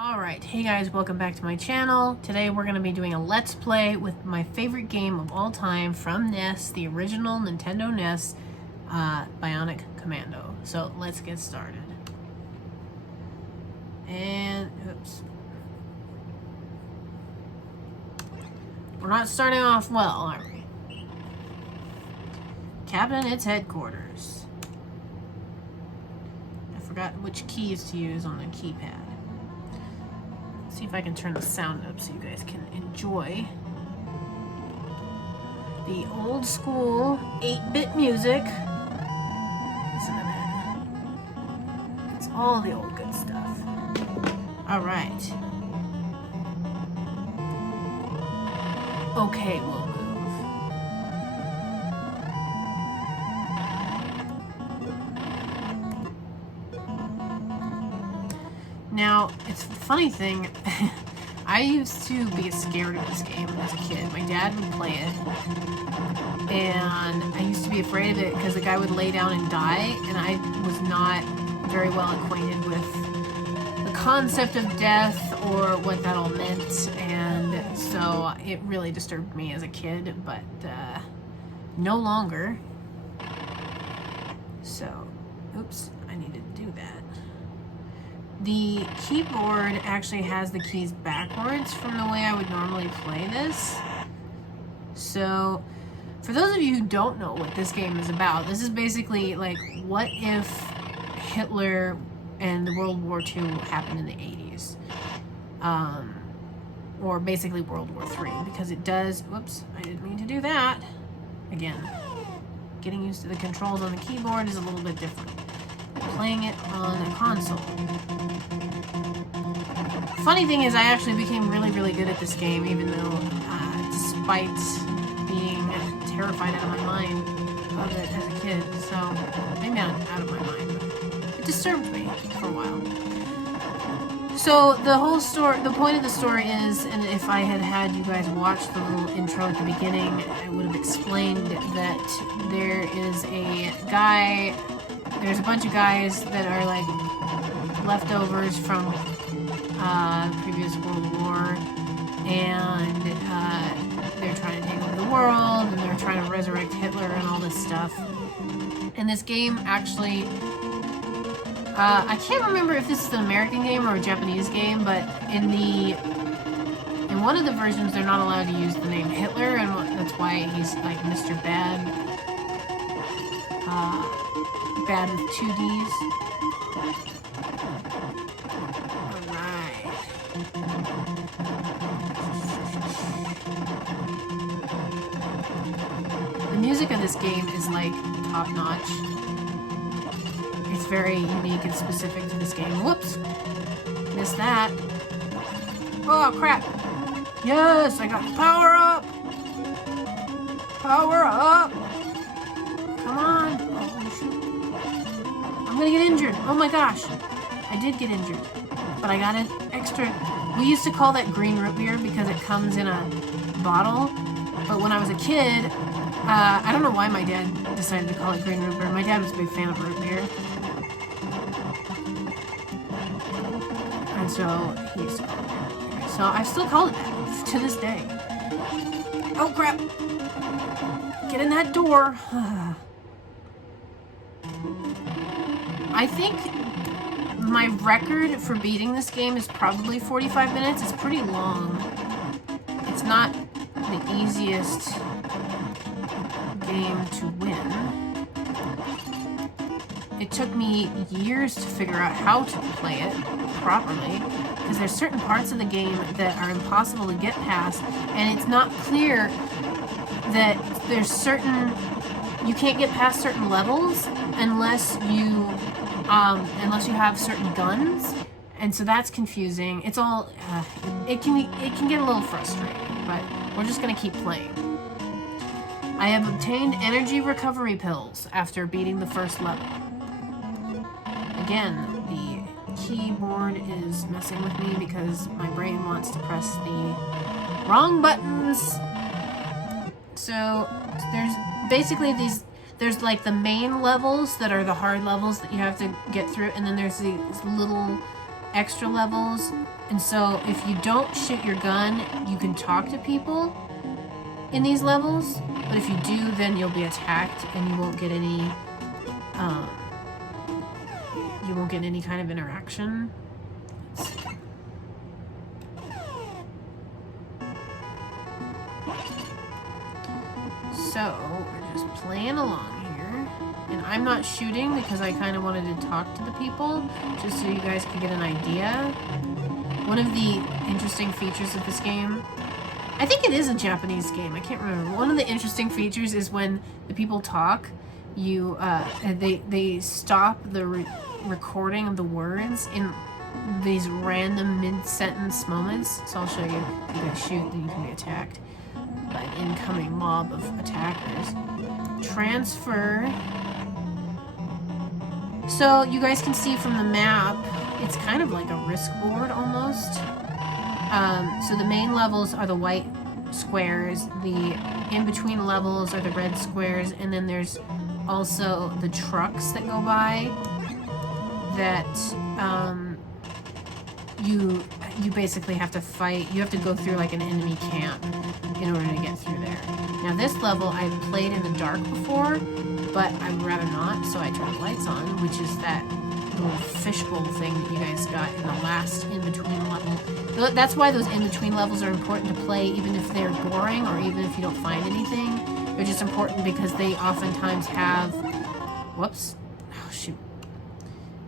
Alright, hey guys, welcome back to my channel. Today we're going to be doing a Let's Play with my favorite game of all time from NES, the original Nintendo NES, Bionic Commando. So let's get started. And, oops. We're not starting off well, are we? Cabinet's headquarters. I forgot which keys to use on the keypad. See if I can turn the sound up so you guys can enjoy the old school 8-bit music. Listen to that. It's all the old good stuff. Alright. Okay, we'll move. Now, it's a funny thing, I used to be scared of this game as a kid. My dad would play it, and I used to be afraid of it because the guy would lay down and die, and I was not very well acquainted with the concept of death or what that all meant, and so it really disturbed me as a kid, but no longer. So, oops, I needed to do that. The keyboard actually has the keys backwards from the way I would normally play this. So, for those of you who don't know what this game is about, this is basically like, what if Hitler and the World War II happened in the 80s? Or basically World War III, because it does, whoops, I didn't mean to do that. Again, getting used to the controls on the keyboard is a little bit different. Playing it on a console. Funny thing is, I actually became really, really good at this game, even though, despite being terrified out of my mind of it as a kid. So, maybe not out of my mind, but it disturbed me for a while. So, the whole story, the point of the story is, and if I had had you guys watch the little intro at the beginning, I would have explained that there is a guy. There's a bunch of guys that are like leftovers from the previous World War, and they're trying to take over the world, and they're trying to resurrect Hitler and all this stuff. And this game actually, I can't remember if this is an American game or a Japanese game, but in one of the versions they're not allowed to use the name Hitler, and that's why he's like Mr. Bad. Bad with 2 Ds. Alright. The music of this game is like top notch. It's very unique and specific to this game. Whoops! Missed that. Oh crap! Yes! I got power up! Power up! Come on! I'm gonna get injured. Oh my gosh. I did get injured. But I got an extra. We used to call that green root beer because it comes in a bottle. But when I was a kid, I don't know why my dad decided to call it green root beer. My dad was a big fan of root beer. And so he used to call it root beer. So I still call it that to this day. Oh crap. Get in that door. I think my record for beating this game is probably 45 minutes. It's pretty long. It's not the easiest game to win. It took me years to figure out how to play it properly, because there's certain parts of the game that are impossible to get past, and it's not clear that there's certain... You can't get past certain levels unless you have certain guns, and so that's confusing. It's all it can get a little frustrating, but we're just gonna keep playing. I have obtained energy recovery pills after beating the first level. Again, the keyboard is messing with me because my brain wants to press the wrong buttons. So there's basically there's like the main levels that are the hard levels that you have to get through, and then there's these little extra levels, and so if you don't shoot your gun, you can talk to people in these levels, but if you do, then you'll be attacked and you won't get any kind of interaction. So we're just playing along here, and I'm not shooting because I kind of wanted to talk to the people just so you guys could get an idea. One of the interesting features of this game, I think it is a Japanese game, I can't remember. One of the interesting features is when the people talk, they stop the recording of the words in these random mid-sentence moments. So I'll show you. If you guys shoot, then you can be attacked by an incoming mob of attackers. Transfer. So you guys can see from the map, it's kind of like a risk board almost. So the main levels are the white squares, the in-between levels are the red squares, and then there's also the trucks that go by that you basically have to fight. You have to go through like an enemy camp in order to get through there. Now this level I've played in the dark before, but I would rather not, so I turned the lights on, which is that little fishbowl thing that you guys got in the last in-between level. That's why those in-between levels are important to play, even if they're boring or even if you don't find anything. They're just important because they oftentimes have... Whoops. Oh, shoot.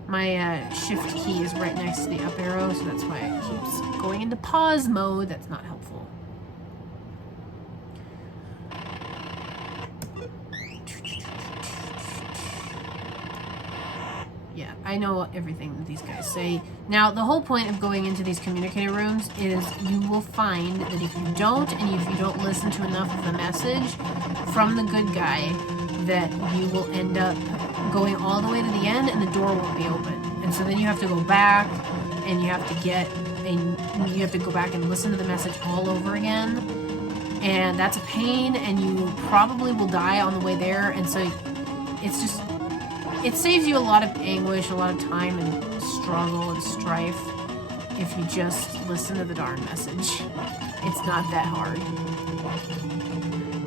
My shift key is right next to the up arrow, so that's why it keeps going into pause mode. That's not helpful. Yeah, I know everything that these guys say. Now, the whole point of going into these communicator rooms is you will find that if you don't, and if you don't listen to enough of the message from the good guy, that you will end up going all the way to the end and the door won't be open. And so then you have to go back and you have to go back and listen to the message all over again. And that's a pain, and you probably will die on the way there. And so it saves you a lot of anguish, a lot of time and struggle and strife if you just listen to the darn message. It's not that hard.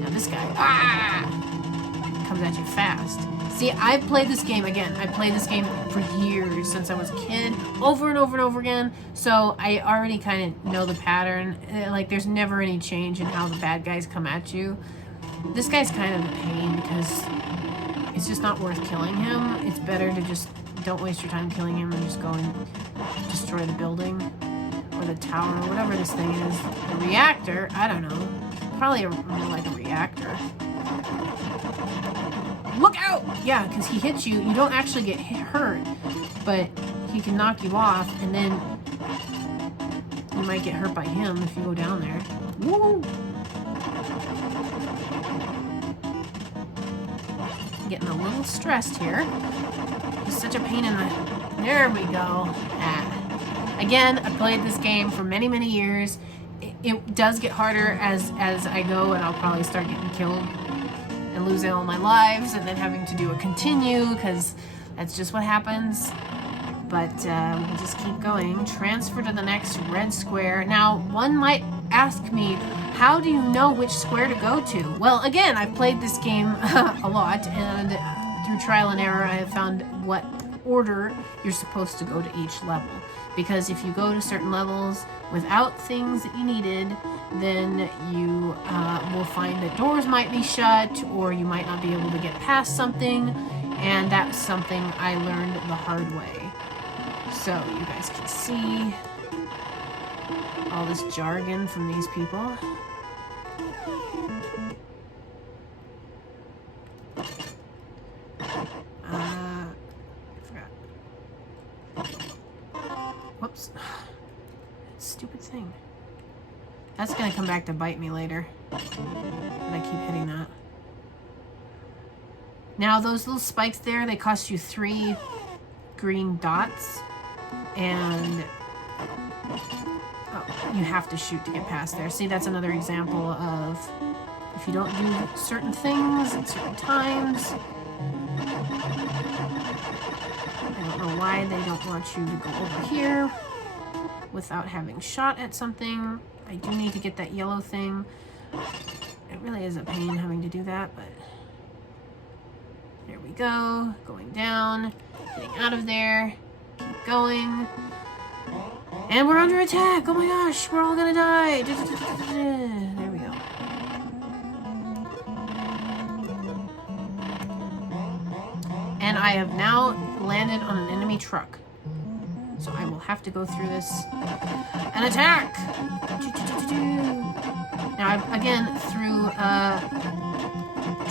Now this guy, comes at you fast. See, I've played this game, again, I played this game for years, since I was a kid, over and over and over again, so I already kind of know the pattern. Like, there's never any change in how the bad guys come at you. This guy's kind of a pain because it's just not worth killing him. It's better to just don't waste your time killing him and just go and destroy the building or the tower or whatever this thing is. The reactor, I don't know, probably more like a reactor. Look out! Yeah, because he hits you. You don't actually get hurt, but he can knock you off, and then you might get hurt by him if you go down there. Woo! Getting a little stressed here. He's such a pain in the... There we go. Again, I played this game for many, many years. It does get harder as I go, and I'll probably start getting killed and losing all my lives and then having to do a continue because that's just what happens. But we'll just keep going. Transfer to the next red square. Now, one might ask me, how do you know which square to go to? Well, again, I've played this game a lot, and through trial and error, I have found what order you're supposed to go to each level. Because if you go to certain levels without things that you needed, then you will find that doors might be shut, or you might not be able to get past something, and that's something I learned the hard way. So you guys can see all this jargon from these people. I forgot. Whoops. Stupid thing. That's gonna come back to bite me later. But I keep hitting that. Now those little spikes there, they cost you 3 green dots. And you have to shoot to get past there. See, that's another example of if you don't do certain things at certain times. I don't know why they don't want you to go over here. without having shot at something. I do need to get that yellow thing. It really is a pain having to do that, but there we go. Going down, getting out of there, keep going. And we're under attack! Oh my gosh, we're all gonna die! There we go. And I have now landed on an enemy truck. So I will have to go through this and attack! Now, again, through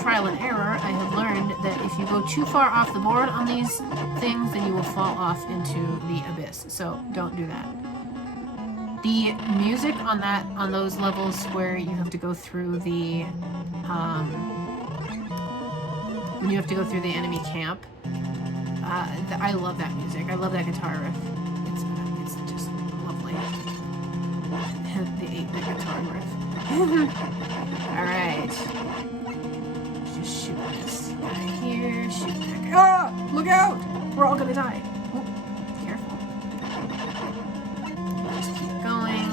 trial and error, I have learned that if you go too far off the board on these things, then you will fall off into the abyss. So don't do that. The music on those levels where you have to go through the when you have to go through the enemy camp, I love that music. I love that guitar riff. It's just lovely. The 8-bit guitar riff. Alright. Just shoot this guy here. Shoot that guy. Ah! Look out! We're all gonna die. Oh, careful. Just keep going.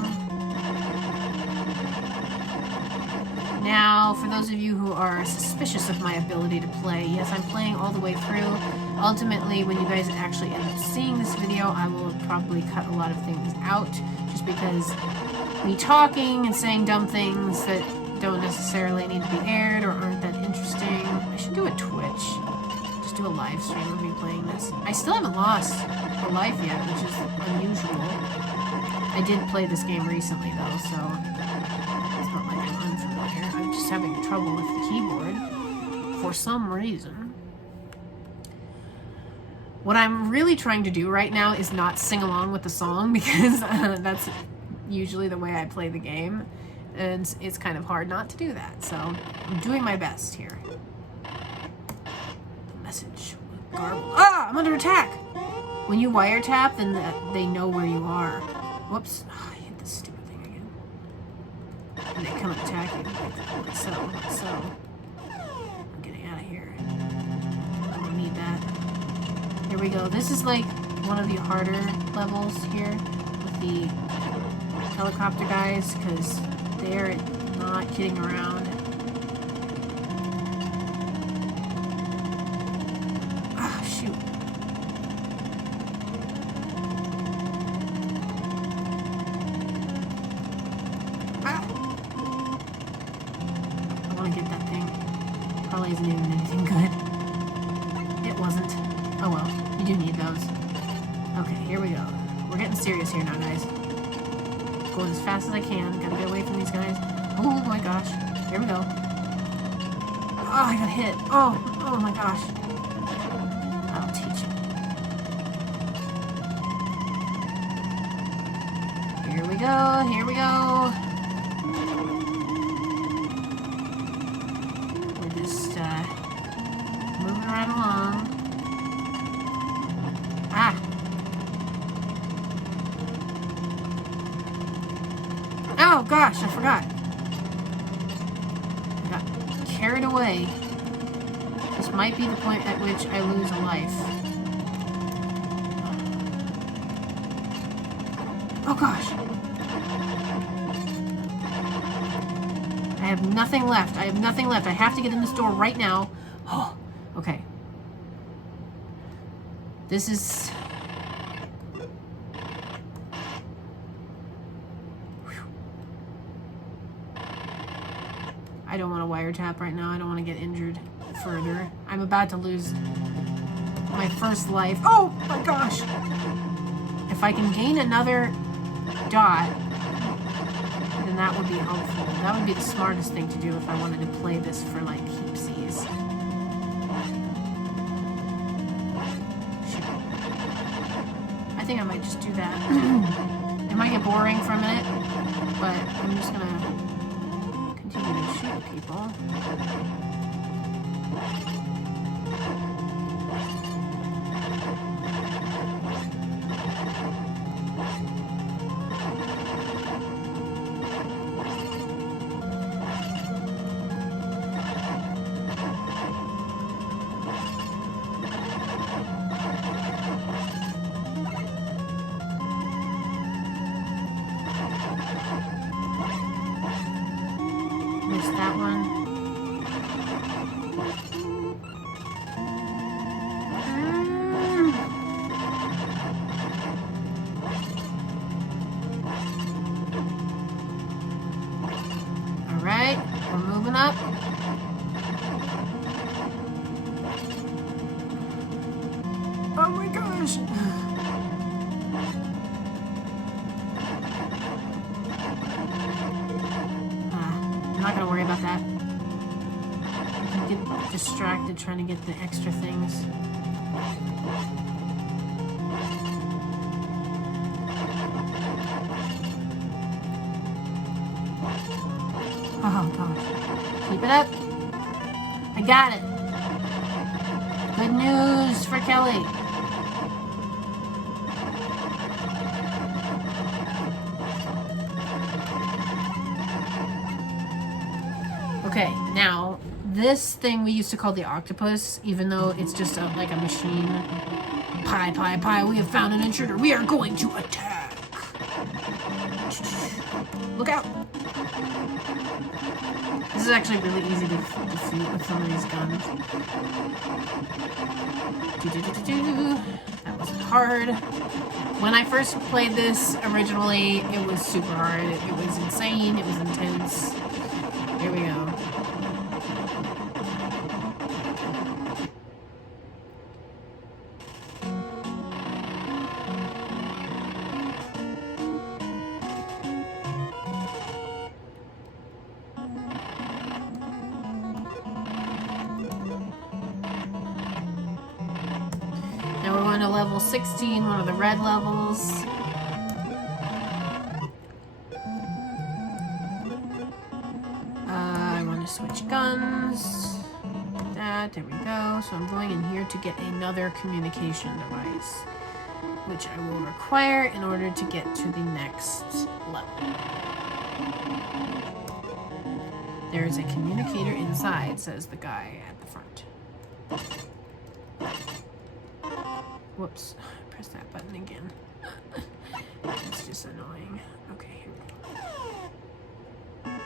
Now, for those of you who are suspicious of my ability to play, yes, I'm playing all the way through. Ultimately, when you guys actually end up seeing this video, I will probably cut a lot of things out, just because me talking and saying dumb things that don't necessarily need to be aired or aren't that interesting. I should do a Twitch. Just do a live stream of me playing this. I still haven't lost a life yet, which is unusual. I did play this game recently, though, so it's not like I'm unfamiliar. I'm just having trouble with the keyboard for some reason. What I'm really trying to do right now is not sing along with the song, because that's usually the way I play the game, and it's kind of hard not to do that, so I'm doing my best here. Message. Garble. Ah! I'm under attack! When you wiretap, then they know where you are. Whoops. Oh, I hit this stupid thing again. And they come and attack you. Like so. I'm getting out of here. I don't need that. Here we go. This is like one of the harder levels here with the helicopter guys, because they're not kidding around. Ah, shoot. Ah. I want to get that thing. Probably isn't even anything good. It wasn't. Oh well, you do need those. Okay, here we go. We're getting serious here now, guys. Going as fast as I can. Gotta get away from these guys. Oh my gosh. Here we go. Oh, I got hit. Oh my gosh. I'll teach you. Here we go. Here we go. We're just moving right along. Ah. Oh gosh, I forgot. I got carried away. This might be the point at which I lose a life. Oh gosh. I have nothing left. I have nothing left. I have to get in this door right now. Oh, okay. This is... I don't want to wiretap right now. I don't want to get injured further. I'm about to lose my first life. Oh my gosh! If I can gain another dot, then that would be helpful. That would be the smartest thing to do if I wanted to play this for like keepsies. I think I might just do that. It might get boring for a minute, but I'm just gonna continue to shoot people. that one. Alright, we're moving up. Oh my gosh! I'm not gonna worry about that. I can get distracted trying to get the extra things. Oh gosh. Keep it up. I got it. Good news for Kelly. Okay, now this thing we used to call the octopus, even though it's just like a machine. Pie, pie, pie, we have found an intruder. We are going to attack. Look out. This is actually really easy to defeat with some of these guns. That was hard. When I first played this originally, it was super hard. It was insane. It was intense. Here we go. Now we're going to level 16, one of the red levels. I want to switch guns. There we go. So I'm going in here to get another communication device, which I will require in order to get to the next level. There is a communicator inside, says the guy at the front. Whoops, I pressed that button again. It's just annoying. Okay, here we go.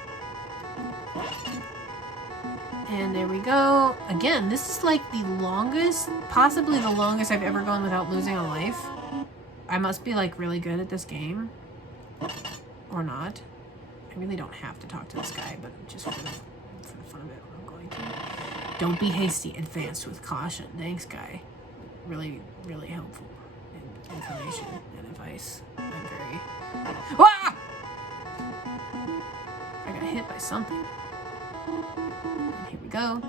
And there we go. Again, this is like the longest, possibly the longest I've ever gone without losing a life. I must be like really good at this game. Or not. I really don't have to talk to this guy, but just for the fun of it, I'm going to. Don't be hasty. Advance with caution. Thanks, guy. Really, really helpful information and advice. I'm very... Ah! I got hit by something. And here we go.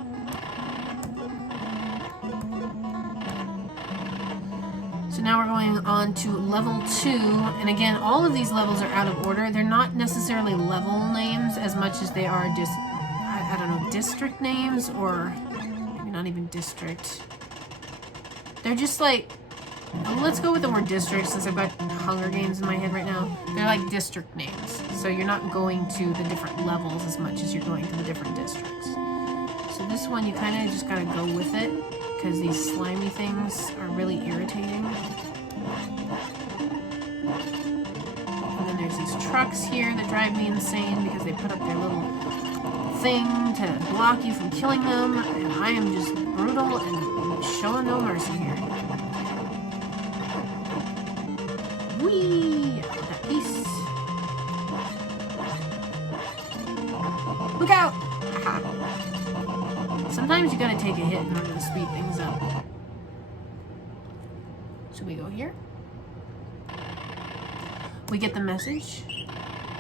So now we're going on to level 2. And again, all of these levels are out of order. They're not necessarily level names as much as they are just, I don't know, district names, or maybe not even district. They're just like, let's go with the word district since I've got Hunger Games in my head right now. They're like district names. So you're not going to the different levels as much as you're going to the different districts. So this one you kind of just gotta go with it because these slimy things are really irritating. And then there's these trucks here that drive me insane because they put up their little thing to block you from killing them. And I am just brutal and showing no mercy here. Whee! That piece. Look out! Aha. Sometimes you gotta take a hit in order to speed things up. So we go here. We get the message.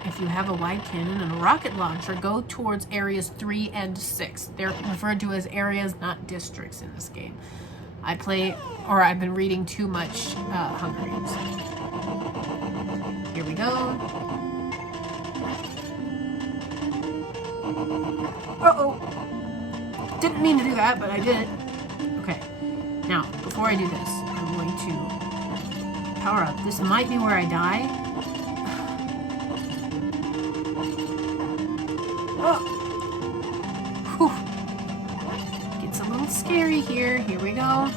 If you have a wide cannon and a rocket launcher, go towards areas 3 and 6. They're referred to as areas, not districts in this game. I've been reading too much Hunger Games. Here we go. Uh-oh. Didn't mean to do that, but I did. Okay. Now, before I do this, I'm going to power up. This might be where I die. Oh. Whew. Gets a little scary here. Here we go.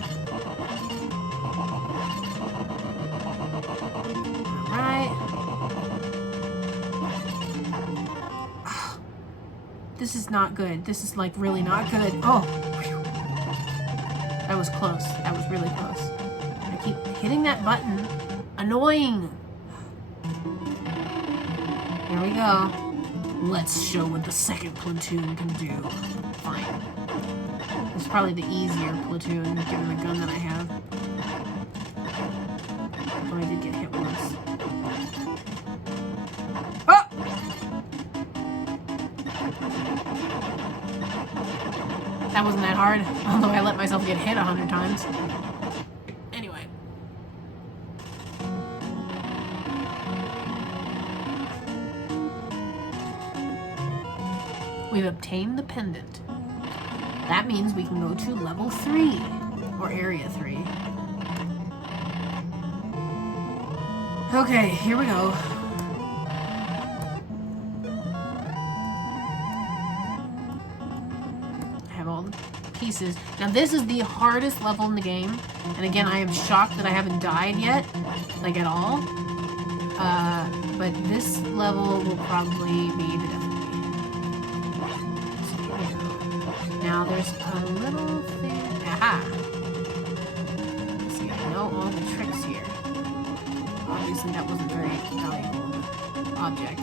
This is not good. This is like really not good. Oh, whew. That was close. That was really close. I keep hitting that button. Annoying. Here we go. Let's show what the second platoon can do. Fine. It's probably the easier platoon given the gun that I have. Oh, I did get hit once. Oh! That wasn't that hard, although I let myself get hit 100 times. Anyway. We've obtained the pendant. That means we can go to level 3, or area 3. Okay, here we go. I have all the pieces. Now this is the hardest level in the game, and again, I am shocked that I haven't died yet, like at all. But this level will probably be the death. Now there's a little thing. Aha! Let's see, I know all the tricks here. Obviously, that wasn't very valuable object.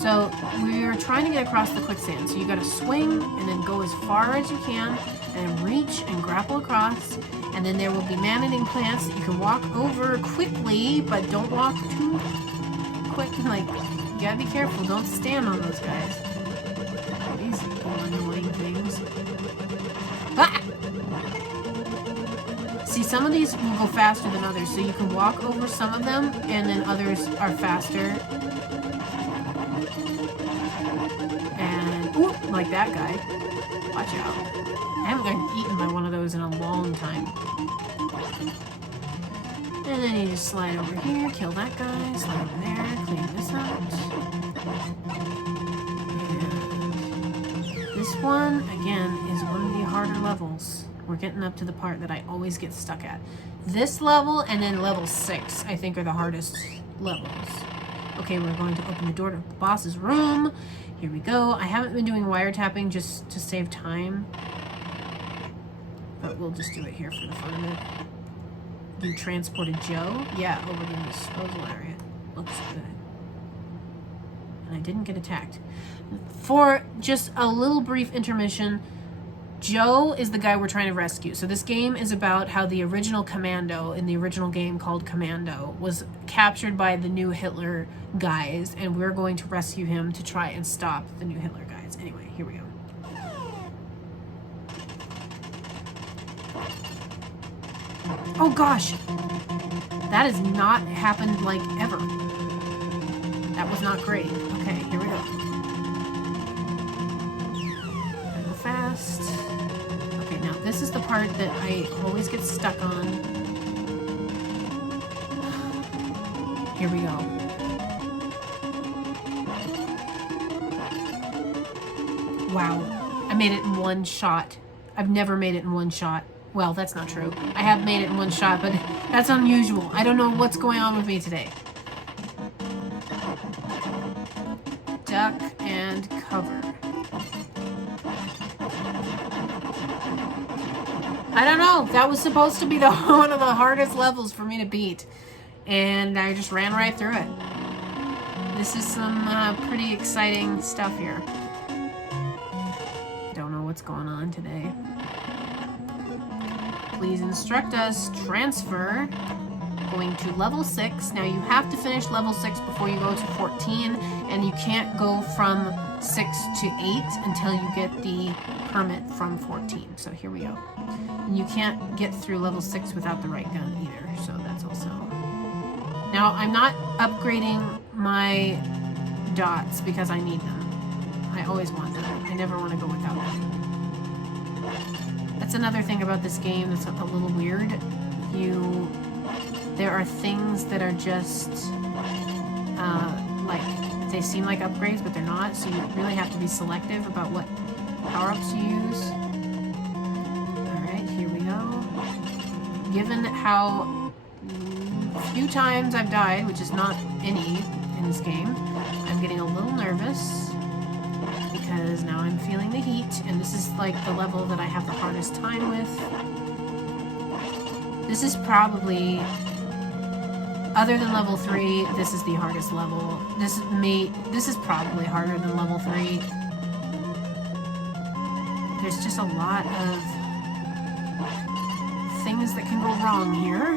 So we're trying to get across the quicksand. So you got to swing and then go as far as you can, and then reach and grapple across. And then there will be man-eating plants that you can walk over quickly, but don't walk too quick. Like, you gotta be careful. Don't stand on those guys. These annoying things. Ah! See, some of these will go faster than others, so you can walk over some of them, and then others are faster. And, ooh, like that guy. Watch out. I haven't been eaten by one of those in a long time. And then you just slide over here, kill that guy, slide over there, clean this out. And this one, again, is one of the harder levels. We're getting up to the part that I always get stuck at. This level and then level 6, I think, are the hardest levels. Okay, we're going to open the door to the boss's room. Here we go. I haven't been doing wiretapping just to save time. But we'll just do it here for the fun of it. You transported Joe? Yeah, over to the disposal area. Looks good. And I didn't get attacked. For just a little brief intermission, Joe is the guy we're trying to rescue. So this game is about how the original Commando, in the original game called Commando, was captured by the new Hitler guys, and we're going to rescue him to try and stop the new Hitler guys. Anyway, here we go. Oh gosh! That has not happened like ever. That was not great. Okay, here we go. Gotta go fast. Okay, now this is the part that I always get stuck on. Here we go. Wow. I made it in one shot. I've never made it in one shot. Well, that's not true. I have made it in one shot, but that's unusual. I don't know what's going on with me today. Duck and cover. I don't know. That was supposed to be one of the hardest levels for me to beat. And I just ran right through it. This is some pretty exciting stuff here. Don't know what's going on today. Please instruct us. Transfer. Going to level 6. Now you have to finish level 6 before you go to 14, and you can't go from 6 to 8 until you get the permit from 14. So here we go. And you can't get through level 6 without the right gun either, so that's also... Now I'm not upgrading my dots because I need them. I always want them. I never want to go without them. That's another thing about this game that's a little weird. There are things that are just, like, they seem like upgrades, but they're not, so you really have to be selective about what power-ups you use. Alright, here we go. Given how few times I've died, which is not any in this game, I'm getting a little nervous. because now I'm feeling the heat, and this is like the level that I have the hardest time with. This is probably, other than level 3, this is the hardest level. This is probably harder than level 3. There's just a lot of things that can go wrong here.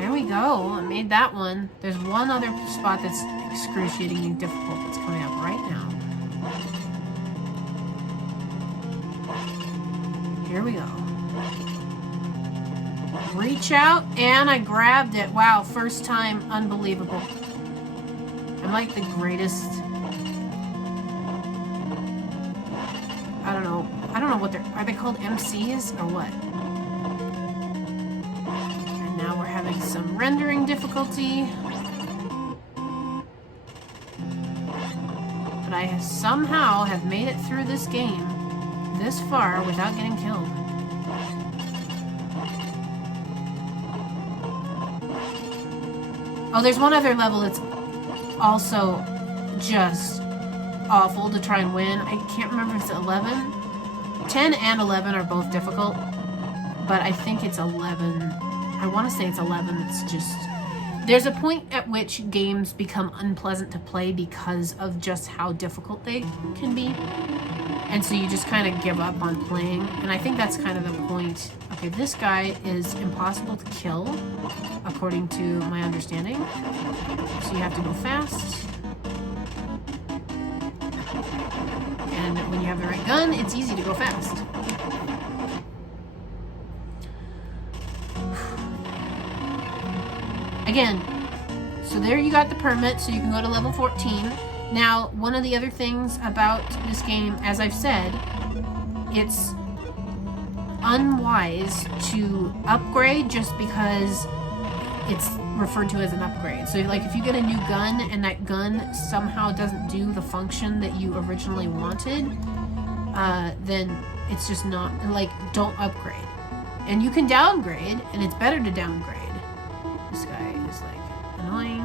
There we go. I made that one. There's one other spot that's excruciatingly difficult that's coming up right now. Here we go. Reach out, and I grabbed it. Wow, first time, unbelievable. I'm like the greatest. I don't know what are they called, MCs or what? And now we're having some rendering difficulty. But I somehow have made it through this game this far without getting killed. Oh, there's one other level that's also just awful to try and win. I can't remember if it's 11. 10 and 11 are both difficult, but I think it's 11. I want to say it's 11. It's just... There's a point at which games become unpleasant to play because of just how difficult they can be. And so you just kind of give up on playing. And I think that's kind of the point. Okay, this guy is impossible to kill, according to my understanding. So you have to go fast. And when you have the right gun, it's easy to go fast. Again, so there you got the permit, so you can go to level 14. Now, one of the other things about this game, as I've said, it's unwise to upgrade just because it's referred to as an upgrade. So like if you get a new gun and that gun somehow doesn't do the function that you originally wanted, then it's just not, like, don't upgrade. And you can downgrade, and it's better to downgrade. This guy is like annoying.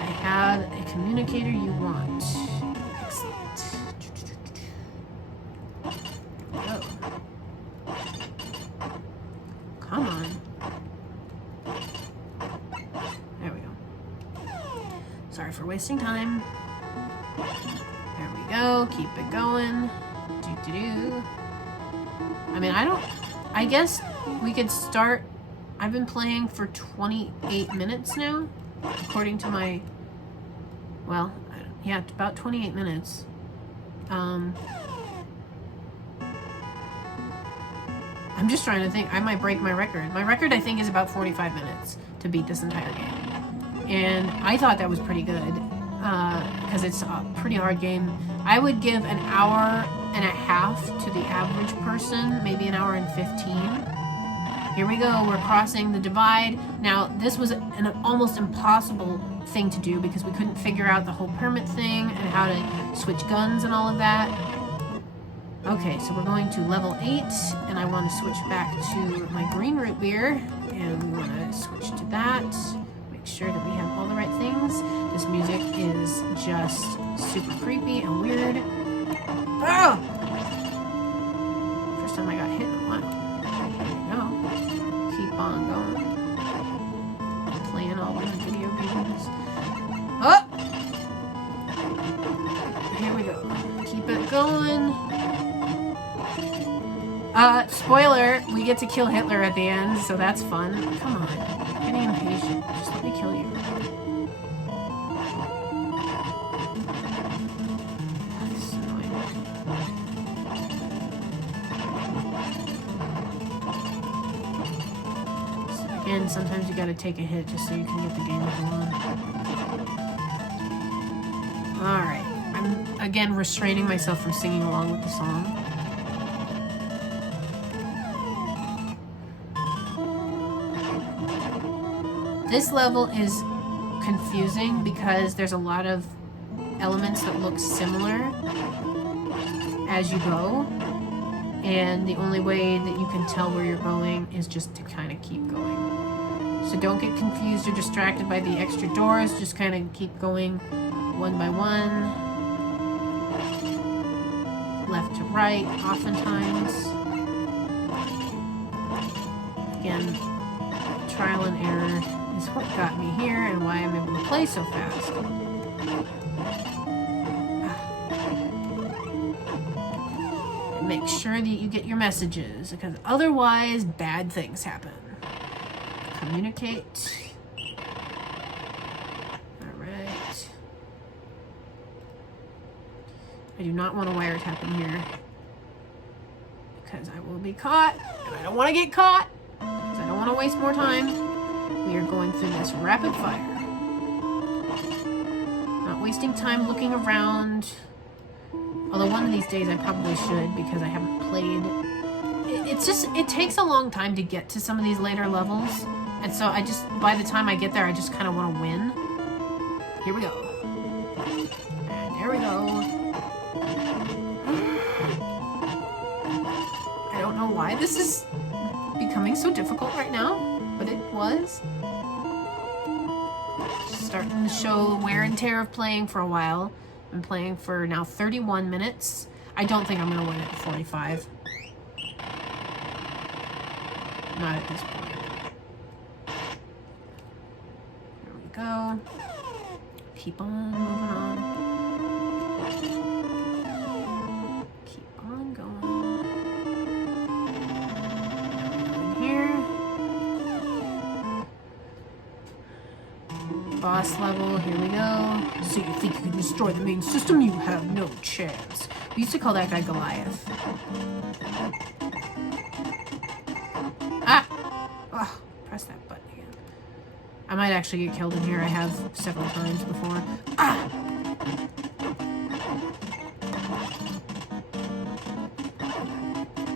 I had a communicator you want. Excellent. Oh. Come on. There we go. Sorry for wasting time. There we go. Keep it going. Do-do-do. I mean, I guess we could start. I've been playing for 28 minutes now, according to my, well, yeah, about 28 minutes. I'm just trying to think. I might break my record. My record, I think, is about 45 minutes to beat this entire game. And I thought that was pretty good, because it's a pretty hard game. I would give an hour and a half to the average person, maybe an hour and 15. Here we go, we're crossing the divide. Now, this was an almost impossible thing to do because we couldn't figure out the whole permit thing and how to switch guns and all of that. Okay, so we're going to level 8, and I want to switch back to my green root beer, and we want to switch to that. Make sure that we have all the right things. This music is just super creepy and weird. Oh! First time I got hit in a while. No. Keep on going. Playing all these video games. Oh! Here we go. Keep it going. Spoiler, we get to kill Hitler at the end, so that's fun. Come on. I'm getting impatient. Just let me kill you. This is annoying. So again, sometimes you gotta take a hit just so you can get the game to go on. Alright. I'm, again, restraining myself from singing along with the song. This level is confusing because there's a lot of elements that look similar as you go, and the only way that you can tell where you're going is just to kind of keep going. So don't get confused or distracted by the extra doors. Just kind of keep going one by one. Left to right, oftentimes. Again, trial and error is what got me here and why I'm able to play so fast. And make sure that you get your messages, because otherwise bad things happen. Communicate. Alright. I do not want to wiretap in here, because I will be caught, and I don't want to get caught, because I don't want to waste more time. We are going through this rapid fire. Not wasting time looking around. Although one of these days I probably should, because I haven't played. It takes a long time to get to some of these later levels. And so by the time I get there, I just kind of want to win. Here we go. And there we go. I don't know why this is becoming so difficult right now, but it was. Starting to show the wear and tear of playing for a while. I've been playing for now 31 minutes. I don't think I'm going to win at 45. Not at this point. There we go. Keep on moving on. Keep on going. In here. Boss level, here we go. So you think you can destroy the main system? You have no chance. We used to call that guy Goliath. Ah! Oh, press that button again. I might actually get killed in here. I have several times before. Ah!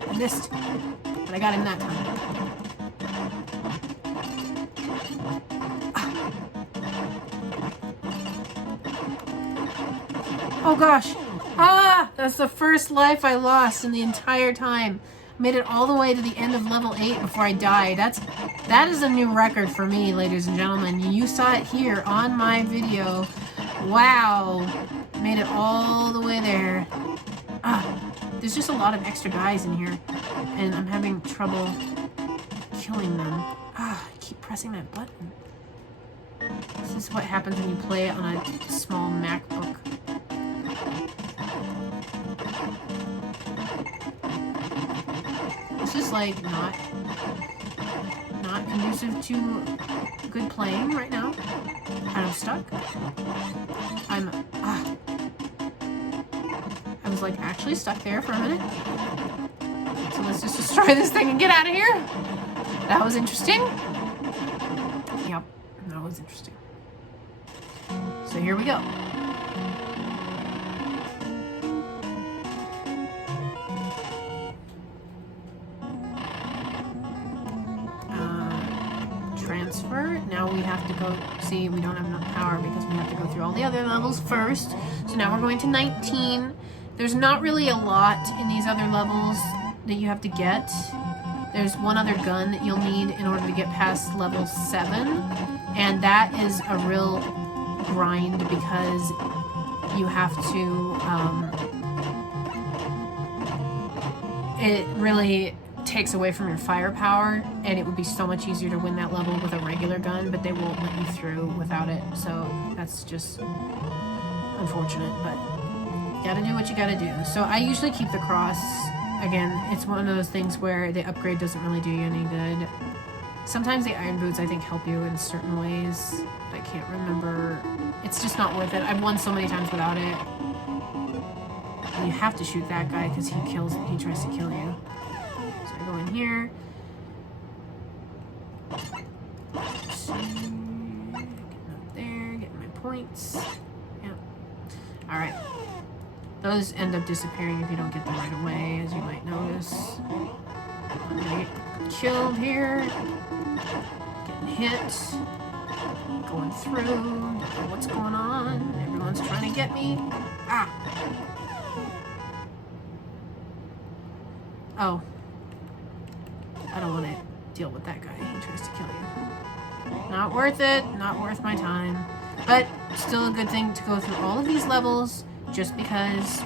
I missed. But I got him that time. Oh gosh. Ah! That's the first life I lost in the entire time. Made it all the way to the end of level 8 before I died. That is a new record for me, ladies and gentlemen. You saw it here on my video. Wow. Made it all the way there. Ah, there's just a lot of extra guys in here, and I'm having trouble killing them. Ah, I keep pressing that button. This is what happens when you play it on a small MacBook. This is like not conducive to good playing right now. And I'm stuck. I was like actually stuck there for a minute. So let's just destroy this thing and get out of here. That was interesting. Yep, that was interesting. So here we go. Transfer. Now we have to go, see, we don't have enough power because we have to go through all the other levels first. So now we're going to 19. There's not really a lot in these other levels that you have to get. There's one other gun that you'll need in order to get past level 7. And that is a real grind because you have to, it really takes away from your firepower, and it would be so much easier to win that level with a regular gun, but they won't let you through without it, so that's just unfortunate, but you gotta do what you gotta do. So I usually keep the cross. Again, it's one of those things where the upgrade doesn't really do you any good. Sometimes the iron boots I think help you in certain ways. I can't remember. It's just not worth it. I've won so many times without it. And you have to shoot that guy because he tries to kill you. So I go in here. Getting up there, getting my points. Yeah. Alright. Those end up disappearing if you don't get them right away, as you might notice. I'm gonna get killed here. Getting hit. Going through. Don't know what's going on. Everyone's trying to get me. Ah! Oh. I don't want to deal with that guy. He tries to kill you. Not worth it. Not worth my time. But still a good thing to go through all of these levels just because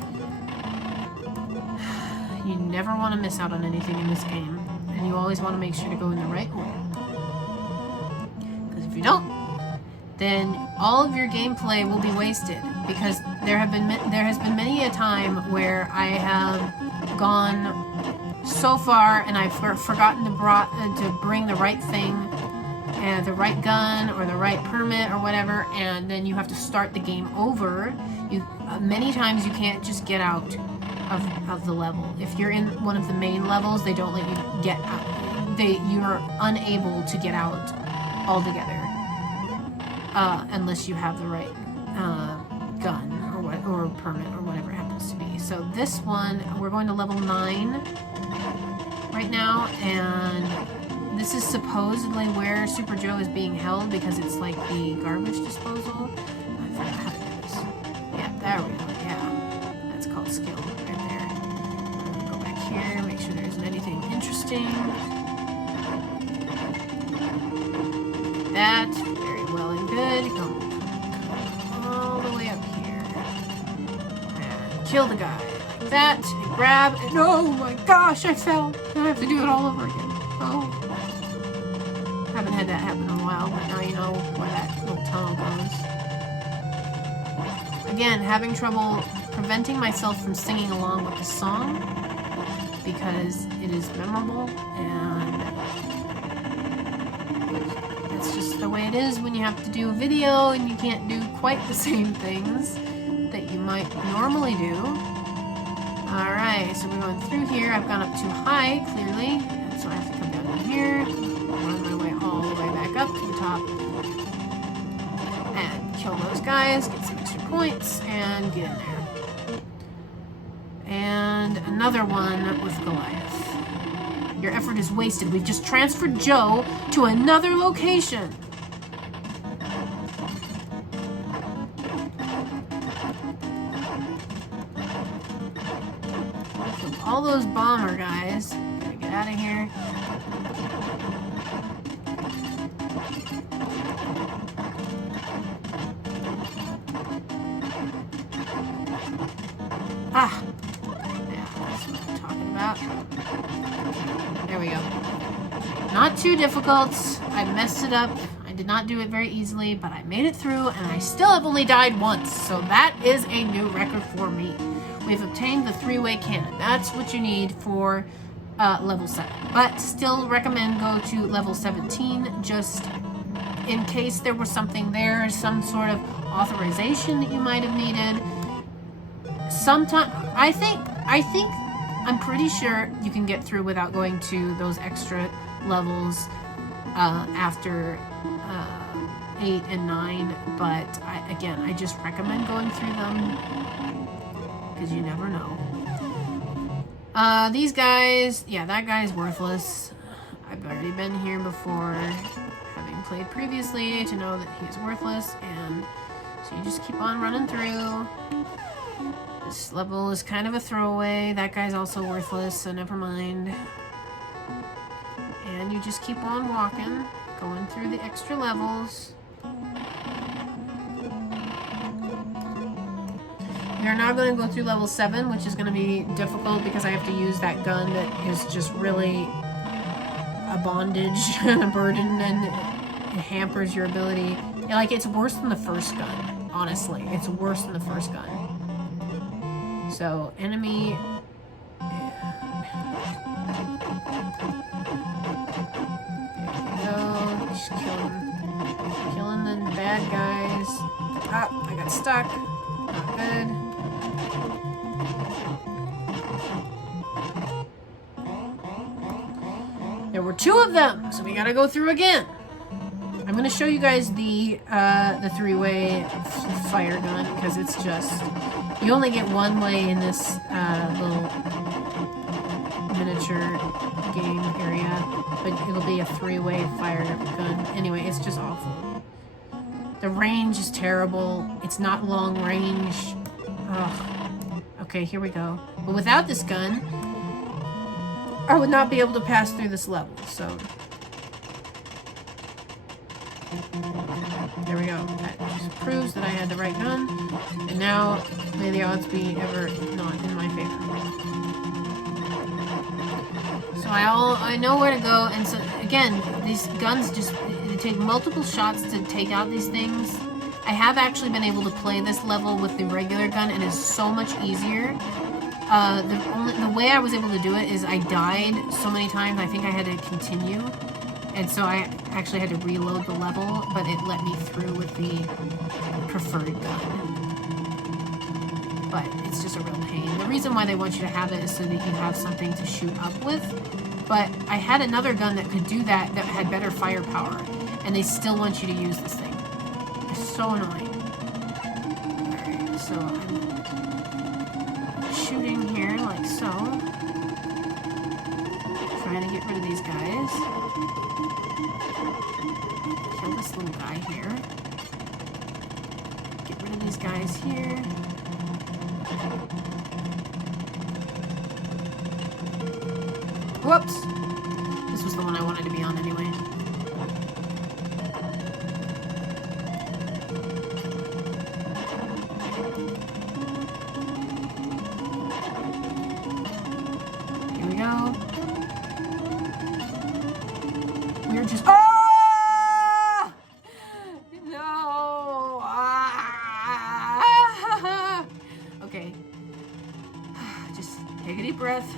you never want to miss out on anything in this game. And you always want to make sure to go in the right order. Because if you don't, then all of your gameplay will be wasted. Because there has been many a time where I have gone so far and I've forgotten to bring the right thing, and the right gun or the right permit or whatever, and then you have to start the game over. Many times you can't just get out of the level. If you're in one of the main levels, they don't let you get out. You're unable to get out altogether unless you have the right gun or permit or whatever it happens to be. So this one, we're going to level 9 right now, and this is supposedly where Super Joe is being held because it's like the garbage disposal. I forgot how to do this. Yeah, there we go. Yeah, that's called skill right there. Go back here, make sure there isn't anything interesting. That, very well and good. Go all the way up here. And kill the guy like that, and grab, and oh my gosh, I fell. I have to do it all over again. Oh. Haven't had that happen in a while, but now you know where that little tunnel goes. Again, having trouble preventing myself from singing along with the song because it is memorable, and it's just the way it is when you have to do a video and you can't do quite the same things that you might normally do. Alright, so we're going through here. I've gone up too high, clearly, so I have to come down in here, run my way all the way back up to the top, and kill those guys, get some extra points, and get in there. And another one with Goliath. Your effort is wasted. We've just transferred Joe to another location. Kill all those bomber guys. Gotta get out of here. Ah! Yeah, that's what I'm talking about. There we go. Not too difficult. I messed it up. I did not do it very easily, but I made it through, and I still have only died once, so that is a new record for me. We've obtained the 3-way cannon. That's what you need for level 7. But still recommend go to level 17, just in case there was something there, some sort of authorization that you might have needed. Sometimes, I'm pretty sure you can get through without going to those extra levels after 8 and 9, but I just recommend going through them because you never know. These guys, yeah, that guy's worthless. I've already been here before, having played previously, to know that he's worthless, and so you just keep on running through. This level is kind of a throwaway. That guy's also worthless, so never mind. And you just keep on walking, going through the extra levels. We are now going to go through level 7, which is going to be difficult because I have to use that gun that is just really a bondage and a burden, and it hampers your ability. Like, it's worse than the first gun, honestly. It's worse than the first gun. So, enemy... There we go. Just killing the bad guys. Ah, I got stuck. Not good. There were 2 of them, so we gotta go through again. I'm gonna show you guys the 3-way fire gun because it's just, you only get 1 way in this little miniature game area, but it'll be a 3-way fire gun. Anyway, it's just awful. The range is terrible. It's not long range. Ugh. Okay, here we go. But without this gun, I would not be able to pass through this level, so There we go. That just proves that I had the right gun. And now, may the odds be ever not in my favor. So I know where to go, and so, again, these guns just, they take multiple shots to take out these things. I have actually been able to play this level with the regular gun, and it's so much easier. The way I was able to do it is I died so many times, I think I had to continue. And so I actually had to reload the level, but it let me through with the preferred gun. But it's just a real pain. The reason why they want you to have it is so that you have something to shoot up with. But I had another gun that could do that, that had better firepower. And they still want you to use this thing. It's so annoying. Alright, so I'm shooting here like so. Trying to get rid of these guys. Kill this little guy here. Get rid of these guys here. Whoops! This was the one I wanted to be on anyway. Here we go. We're just... Oh! No! Ah! Okay. Just take a deep breath.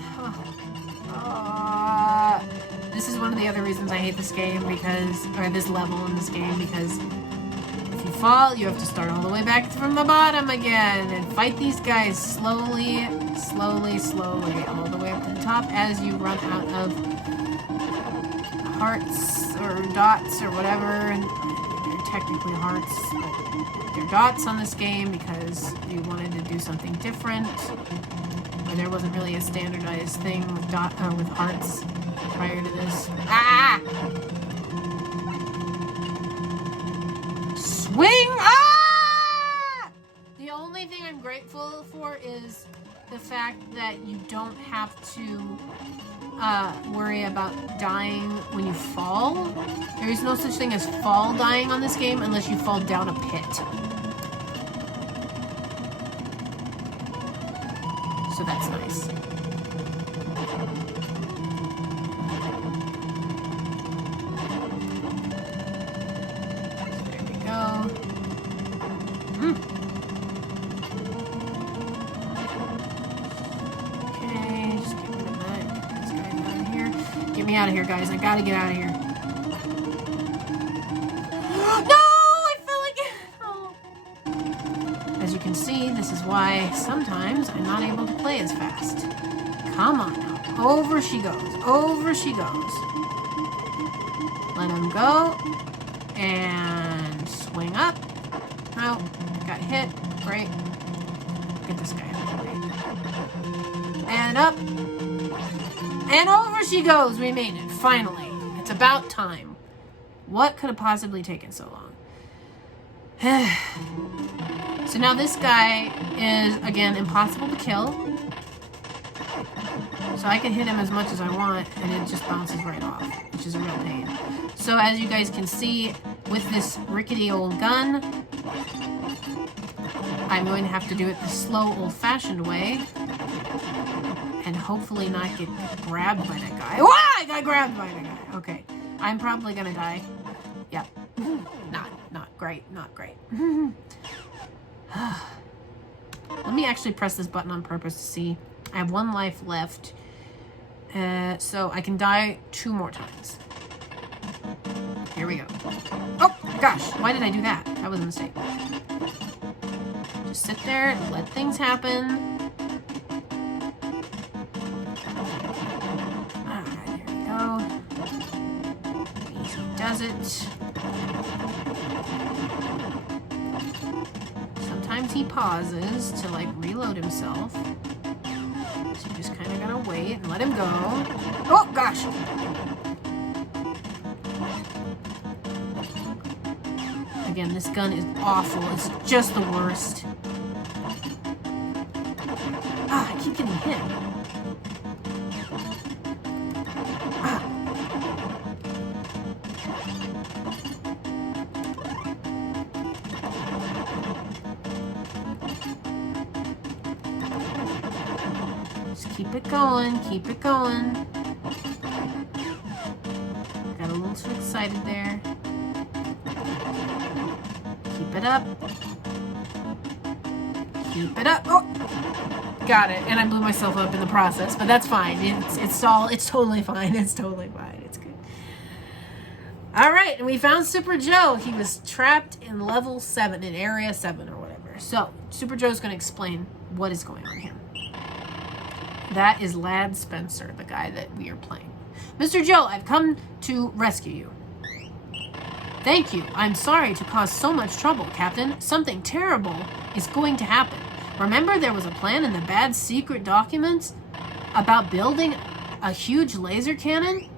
This is one of the other reasons I hate this game, because, or this level in this game, because if you fall, you have to start all the way back from the bottom again and fight these guys slowly, slowly, slowly, all the way up to the top as you run out of hearts or dots or whatever. And they're technically hearts, but they're dots on this game because you wanted to do something different. There wasn't really a standardized thing with with hearts prior to this. Ah! Swing! Ah! The only thing I'm grateful for is the fact that you don't have to worry about dying when you fall. There is no such thing as fall dying on this game unless you fall down a pit. So that's nice. There we go. Okay, just get rid of that. Get this guy out of here. Get me out of here, guys. I gotta get out of here. No! I fell again! Oh. As you can see, this is why sometimes I'm not able to play as fast. Come on now. Over she goes. Over she goes. Let him go. And swing up. Oh, got hit. Great. Get this guy out of the way. And up. And over she goes. We made it. Finally. It's about time. What could have possibly taken so long? So now this guy is, again, impossible to kill. So I can hit him as much as I want, and it just bounces right off, which is a real pain. So as you guys can see, with this rickety old gun, I'm going to have to do it the slow, old-fashioned way, and hopefully not get grabbed by that guy. Wah! I got grabbed by the guy. Okay. I'm probably gonna die. Yep. Not great. Not great. Let me actually press this button on purpose to see. I have 1 life left. So I can die 2 more times. Here we go. Oh, gosh. Why did I do that? That was a mistake. Just sit there and let things happen. Alright, here we go. Easy does it. Sometimes he pauses to, like, reload himself. So you just kind of gotta wait and let him go. Oh, gosh! Again, this gun is awful. It's just the worst. Ah, I keep getting hit. Ah. Keep it going. Keep it going. Got a little too excited there. Keep it up. Keep it up. Oh! Got it. And I blew myself up in the process, but that's fine. It's totally fine. It's totally fine. It's good. All right, and we found Super Joe. He was trapped in level 7, in area 7 or whatever. So, Super Joe's going to explain what is going on here. That is Lad Spencer, the guy that we are playing. Mr. Joe, I've come to rescue you. Thank you. I'm sorry to cause so much trouble, Captain. Something terrible is going to happen. Remember there was a plan in the bad secret documents about building a huge laser cannon?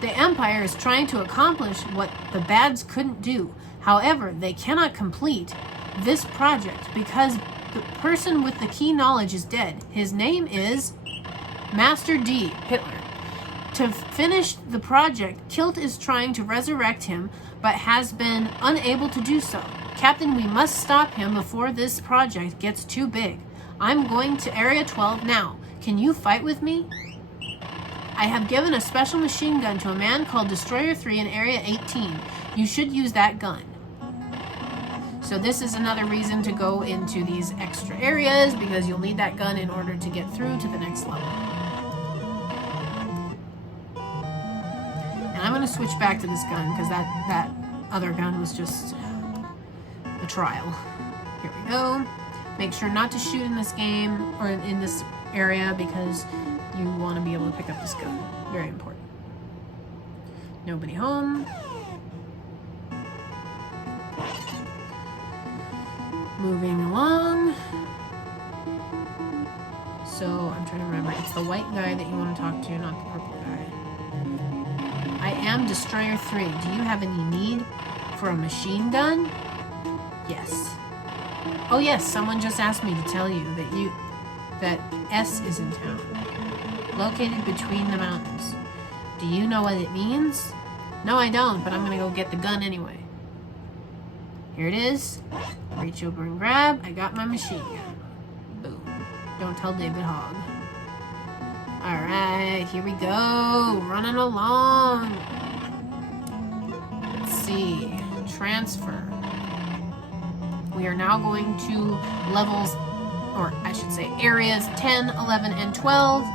The Empire is trying to accomplish what the bads couldn't do. However, they cannot complete this project because the person with the key knowledge is dead. His name is Master D, Hitler. To finish the project, Kilt is trying to resurrect him, but has been unable to do so. Captain, we must stop him before this project gets too big. I'm going to Area 12 now. Can you fight with me? I have given a special machine gun to a man called Destroyer 3 in Area 18. You should use that gun. So this is another reason to go into these extra areas, because you'll need that gun in order to get through to the next level. And I'm going to switch back to this gun, because that other gun was just a trial. Here we go. Make sure not to shoot in this game, or in this area, because you want to be able to pick up this gun. Very important. Nobody home. Moving along. So, I'm trying to remember. It's the white guy that you want to talk to, not the purple guy. I am Destroyer 3. Do you have any need for a machine gun? Yes. Oh yes, someone just asked me to tell you that S is in town. Located between the mountains. Do you know what it means? No, I don't, but I'm gonna go get the gun anyway. Here it is. Reach over and grab. I got my machine gun. Boom. Don't tell David Hogg. Alright, here we go. Running along. Let's see. Transfer. We are now going to levels, or I should say areas 10, 11, and 12.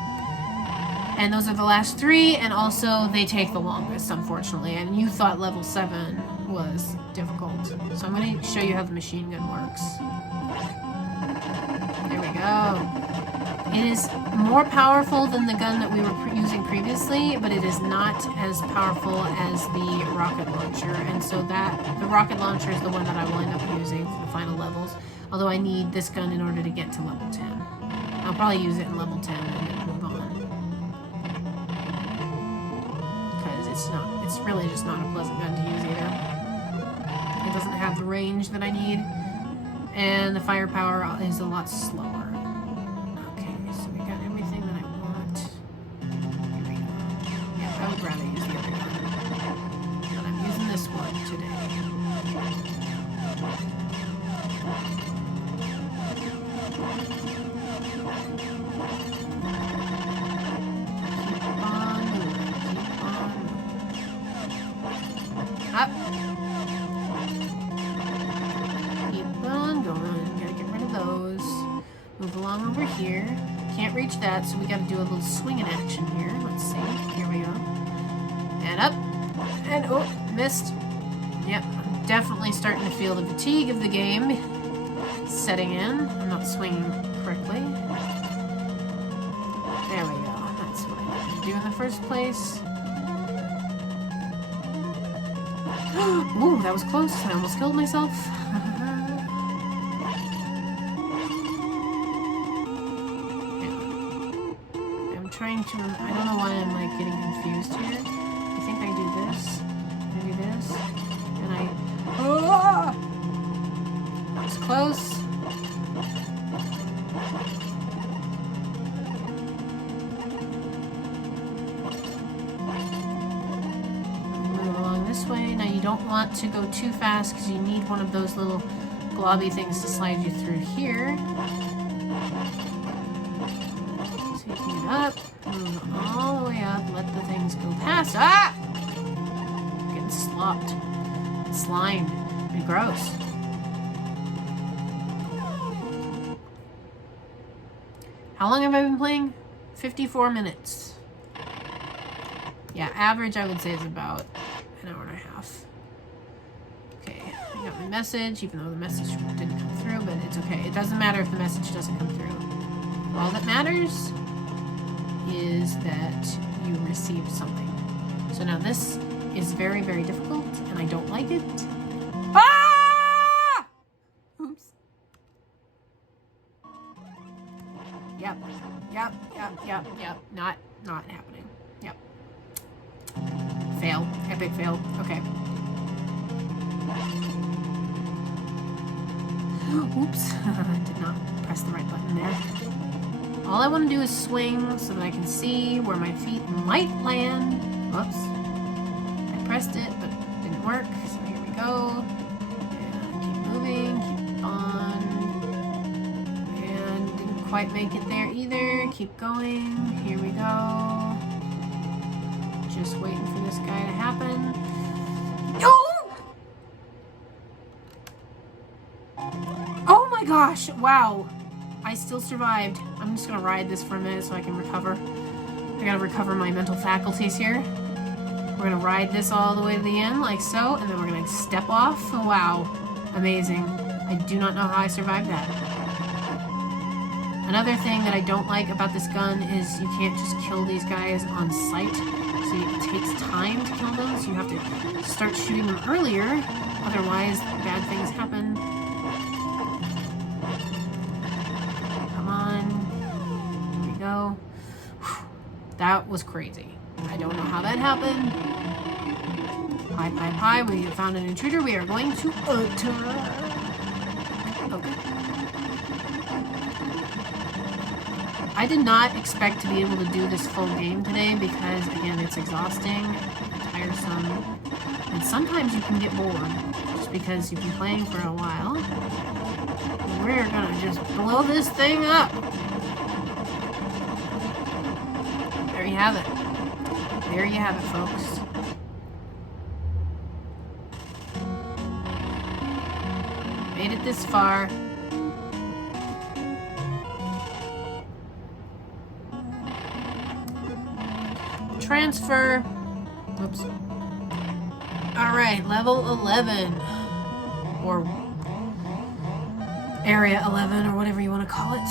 And those are the last 3, and also they take the longest, unfortunately. And you thought level 7 was difficult. So I'm going to show you how the machine gun works. There we go. It is more powerful than the gun that we were using previously, but it is not as powerful as the rocket launcher. And so the rocket launcher is the one that I will end up using for the final levels. Although I need this gun in order to get to level 10. I'll probably use it in level 10 and then move on. Because it's really just not a pleasant gun to use either. It doesn't have the range that I need. And the firepower is a lot slower. Okay, so we got everything that I want. Here we go. Yeah, I would rather use the other gun. But I'm using this one today. Keep on moving. Up. Keep on going. Gotta get rid of those. Move along over here. Can't reach that, so we gotta do a little swinging action here. Let's see. Here we go. And up. And oh, missed. Yep, I'm definitely starting to feel the fatigue of the game setting in. I'm not swinging correctly. There we go. That's what I needed to do in the first place. Ooh, that was close. I almost killed myself. I'm trying to... I don't know why I'm like getting confused here. I think I do this. I do this. And I... Oh! That was close. Way. Now you don't want to go too fast because you need one of those little globby things to slide you through here. So you Speed up. Move all the way up. Let the things go past. Ah! Getting slopped. Slimed. And gross. How long have I been playing? 54 minutes. Yeah, average I would say is about an hour and a half. Okay, I got my message, even though the message didn't come through, but it's okay. It doesn't matter if the message doesn't come through. All that matters is that you received something. So now this is very, very difficult, and I don't like it. Ah! Oops. Yep. Not happening. Yep. Fail. Epic fail. Okay. Oops. I did not press the right button there. All I want to do is swing so that I can see where my feet might land. Whoops. I pressed it, but it didn't work. So here we go. And keep moving. Keep on. And didn't quite make it there either. Keep going. Here we go. Just waiting for this guy to happen. No! Oh my gosh! Wow. I still survived. I'm just gonna ride this for a minute so I can recover. I gotta recover my mental faculties here. We're gonna ride this all the way to the end, like so, and then we're gonna step off. Wow. Amazing. I do not know how I survived that. Another thing that I don't like about this gun is you can't just kill these guys on sight. So it takes time to kill them, so you have to start shooting them earlier. Otherwise, bad things happen. Come on. Here we go. Whew. That was crazy. I don't know how that happened. Hi. We have found an intruder. We are going to attack. Okay. I did not expect to be able to do this full game today because, again, it's exhausting, tiresome, and sometimes you can get bored just because you've been playing for a while. We're gonna just blow this thing up. There you have it. There you have it, folks. Made it this far. Transfer. Whoops. Alright, level 11. Or area 11, or whatever you want to call it.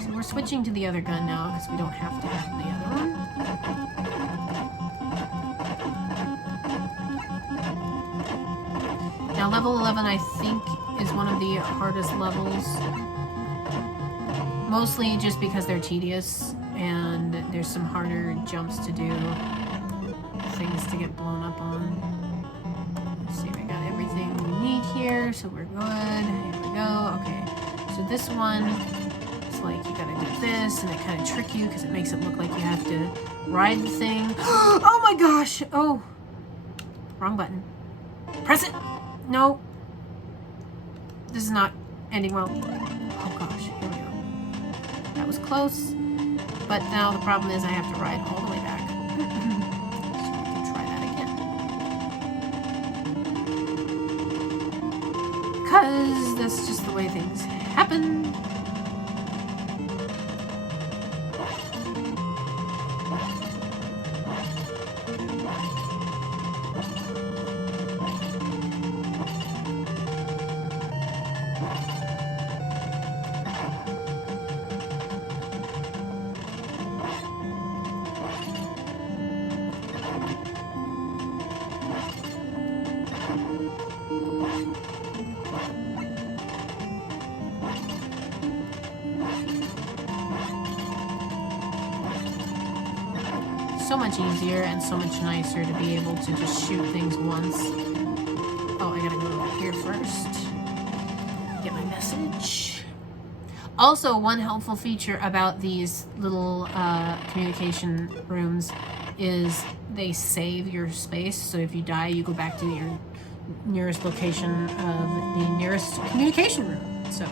So we're switching to the other gun now, because we don't have to have the other one. Now, level 11, I think, is one of the hardest levels. Mostly just because they're tedious, and there's some harder jumps to do, things to get blown up on. Let's see, we got everything we need here, so we're good. Here we go. Okay, so this one, it's like you gotta do this, and it kind of tricks you because it makes it look like you have to ride the thing. Oh my gosh! Oh, wrong button. Press it. No, this is not ending well. Oh gosh, here we go. That was close, but now the problem is I have to ride all the way back. So we can try that again. Because that's just the way things happen. So much easier and so much nicer to be able to just shoot things once. Oh, I gotta go here first. Get my message. Also, one helpful feature about these little communication rooms is they save your space. So if you die, you go back to your nearest location of the nearest communication room. So,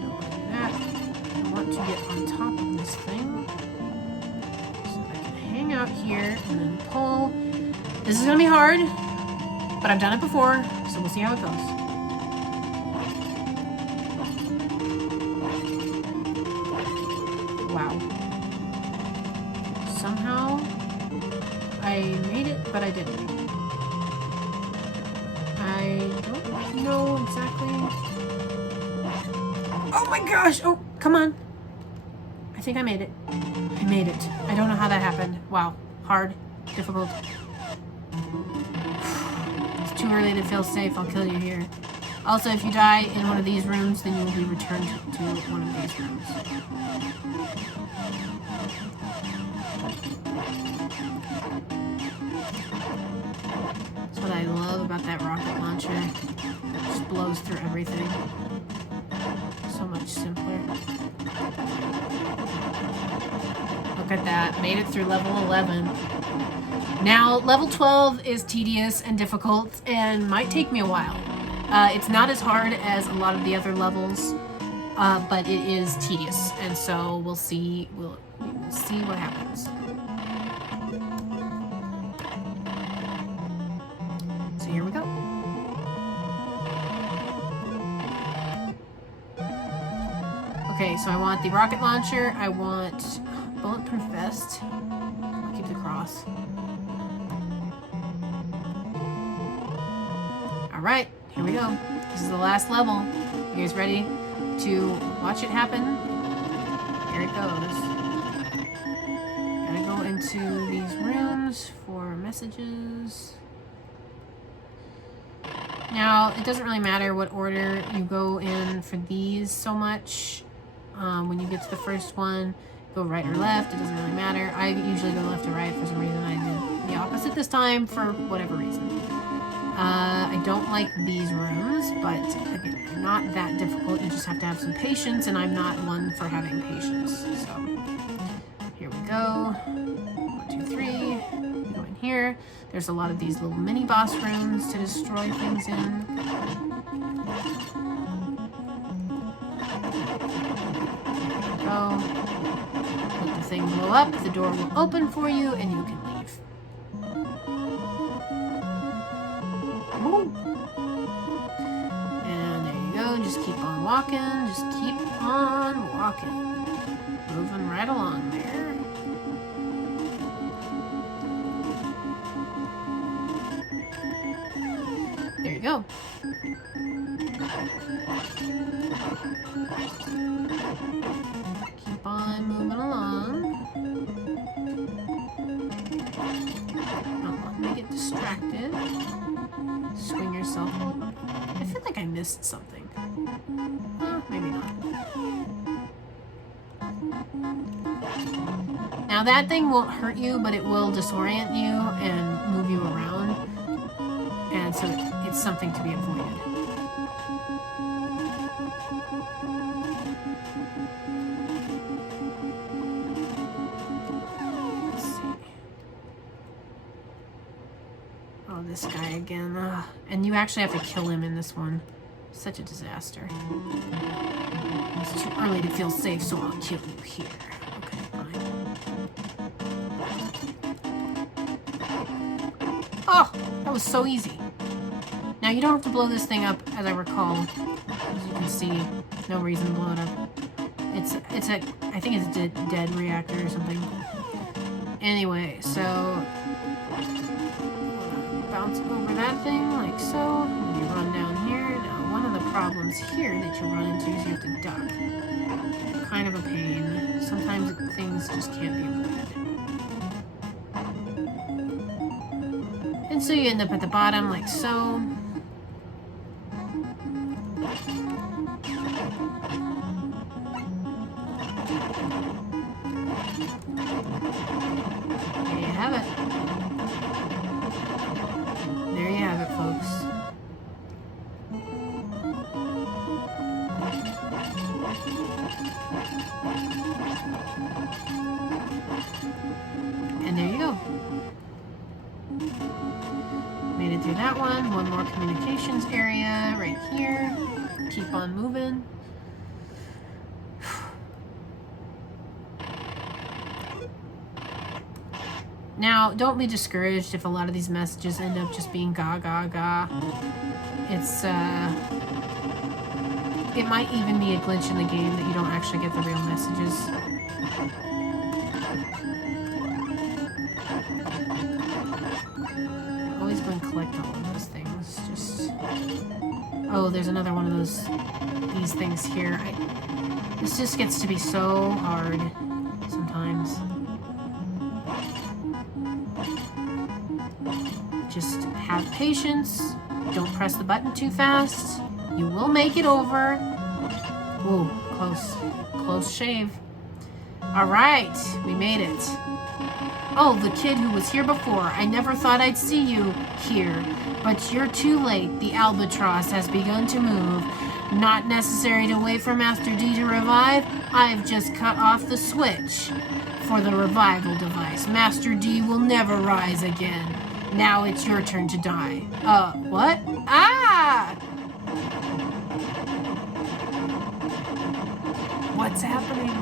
no, on top of this thing. So I can hang out here and then pull. This is gonna be hard, but I've done it before, so we'll see how it goes. Wow. Somehow I made it, but I didn't. I don't know exactly. Oh my gosh! Oh, come on. I think I made it. I made it. I don't know how that happened. Wow. Hard. Difficult. It's too early to feel safe. I'll kill you here. Also, if you die in one of these rooms, then you will be returned to one of these rooms. That's what I love about that rocket launcher. It just blows through everything. So much simpler. Look at that. Made it through level 11. Now, level 12 is tedious and difficult and might take me a while. It's not as hard as a lot of the other levels, but it is tedious, and so we'll see. We'll see what happens. So here we go. Okay, so I want the rocket launcher. I want bulletproof vest. I'll keep the cross. All right. Here we go. This is the last level. You guys ready to watch it happen? Here it goes. Gotta go into these rooms for messages. Now, it doesn't really matter what order you go in for these so much. When you get to the first one, go right or left. It doesn't really matter. I usually go left or right. For some reason, I did the opposite this time for whatever reason. I don't like these rooms, but again, they're not that difficult. You just have to have some patience, and I'm not one for having patience. So, here we go. 1, 2, 3. Go in here. There's a lot of these little mini boss rooms to destroy things in. There we go. Let the thing blow up. The door will open for you, and you can leave. And there you go. Just keep on walking. Just keep on walking. Moving right along there. There you go. Keep on moving along. Don't let me get distracted. Swing yourself. I feel like I missed something. Maybe not. Now that thing won't hurt you, but it will disorient you and move you around. And so it's something to be avoided. Let's see. Oh, this guy again. And you actually have to kill him in this one. Such a disaster. It's too early to feel safe, so I'll kill you here. Okay, fine. Oh, that was so easy. Now you don't have to blow this thing up, as I recall. As you can see, no reason to blow it up. It's a, I think it's a dead reactor or something. Anyway, so bounce over that thing like so. And you run down here. Now, one of the problems here that you run into is you have to duck. Kind of a pain. Sometimes things just can't be avoided. And so you end up at the bottom like so. There you have it. There you have it, folks. And there you go. Made it through that one. One more communications area right here. Keep on moving. Now, don't be discouraged if a lot of these messages end up just being ga ga ga. It's, it might even be a glitch in the game that you don't actually get the real messages. Always go and collect all of those things. Just... Oh, there's another one of these things here. This just gets to be so hard sometimes. Just have patience. Don't press the button too fast. You will make it over. Whoa, close. Close shave. Alright, we made it. Oh, the kid who was here before. I never thought I'd see you here. But you're too late. The albatross has begun to move. Not necessary to wait for Master D to revive. I've just cut off the switch for the revival device. Master D will never rise again. Now it's your turn to die. What? Ah! What's happening?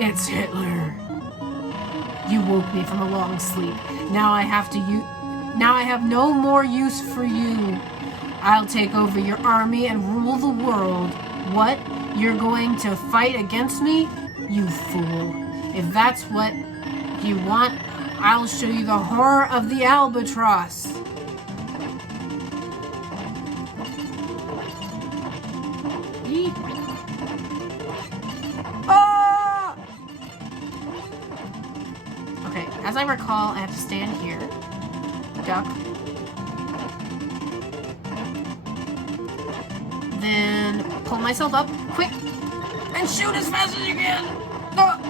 It's Hitler. You woke me from a long sleep. Now I have no more use for you. I'll take over your army and rule the world. What? You're going to fight against me? You fool. If that's what you want, I'll show you the horror of the albatross. Eek. Ah! Okay, as I recall, I have to stand here. Duck. Then pull myself up, quick, and shoot as fast as you can. Ah!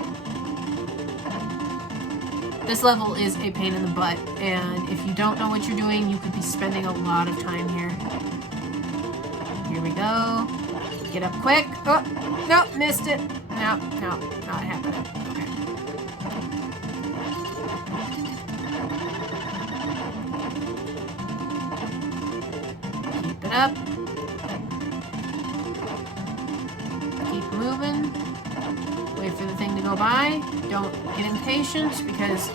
This level is a pain in the butt, and if you don't know what you're doing, you could be spending a lot of time here. Here we go. Get up quick. Oh, no, missed it. No, not happening. Okay. Keep it up. Moving. Wait for the thing to go by. Don't get impatient because